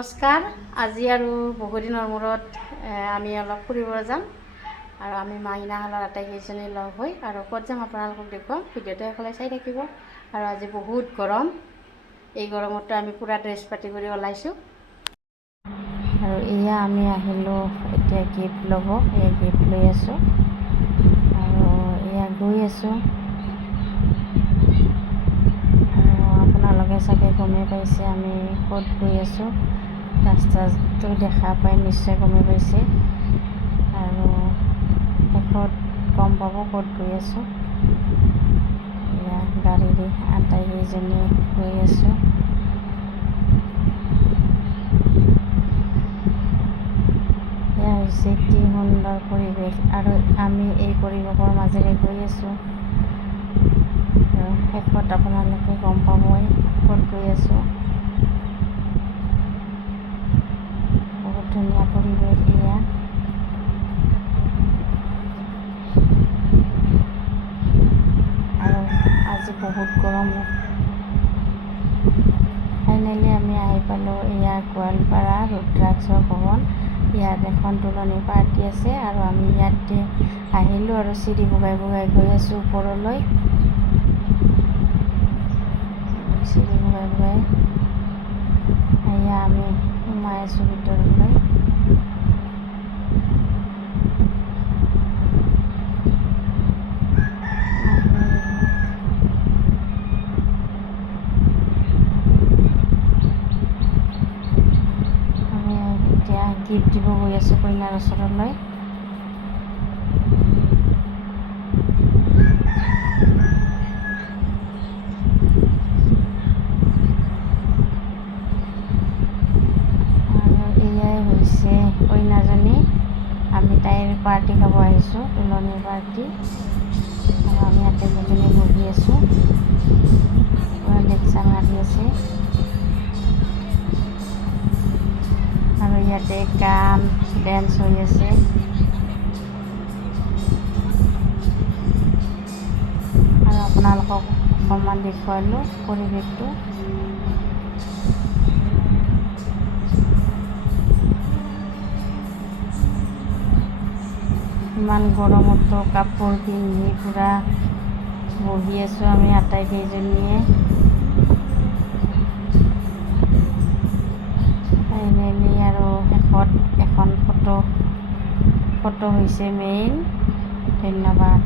নমস্কাৰ। আজি আৰু বহুদিনৰ মূৰত আমি অলপ ফুৰিব যাম আৰু আমি মাইনাহালৰ আটাইকেইজনী লগ হৈ আৰু ক'ত যাম আপোনালোকক দেখুৱাম। ভিডিঅ'টো শেষলৈ চাই থাকিব। আৰু আজি বহুত গৰম, এই গৰমতো আমি পূৰা ড্ৰেছ পাতি কৰি ওলাইছোঁ। আৰু এয়া আমি আহিলোঁ এতিয়া গিফ্ট ল'ব। এয়া গিফ্ট লৈ আছোঁ আৰু এয়া গৈ আছোঁ। আপোনালোকে চাগে গমেই পাইছে আমি ক'ত গৈ আছোঁ। ৰাস্তাটো দেখা পাই নিশ্চয় গমেই পাইছে আৰু শেষত গম পাব ক'ত গৈ আছোঁ। এয়া গাড়ীৰে আটাইকেইজনী গৈ আছোঁ। এয়া হৈছে কি সুন্দৰ পৰিৱেশ আৰু আমি এই পৰিৱেশৰ মাজেৰে গৈ আছোঁ। শেষত আপোনালোকে গম পাবই ক'ত গৈ আছোঁ। বহুত ধুনীয়া পৰিৱেশ এয়া। আৰু আজি বহুত গৰম। ফাইনেলি আমি আহি পালোঁ এয়া গোৱালপাৰা ৰুদ্ৰাক্ষৰ ভৱন। ইয়াত এখন তোলনি পাৰ্টি আছে আৰু আমি ইয়াতে আহিলোঁ আৰু চিৰি বগাই বগাই গৈ আছোঁ ওপৰলৈ। চিৰি বগাই বগাই এয়া আমি সোমাই আছোঁ ভিতৰলৈ। আমি এতিয়া গিফ্ট দিব গৈ আছোঁ কইনাৰ ওচৰলৈ। হৈছে কইনাজনী, আমি তাইৰ পাৰ্টি খাব আহিছোঁ, তোলনিৰ পাৰ্টি। আৰু আমি আটাইকেইজনী বহি আছোঁ, পুৰা লেকচাৰ মাৰি আছে। আৰু ইয়াতে গান ডেন্স হৈ আছে। আৰু আপোনালোকক অকণমান দেখুৱালোঁ পৰিৱেশটো। ইমান গৰমতো কাপোৰ পিন্ধি পূৰা বহি আছোঁ আমি আটাইকেইজনীয়ে। ফাইনেলি আৰু শেষত এখন ফটো হৈছে মেইন। ধন্যবাদ।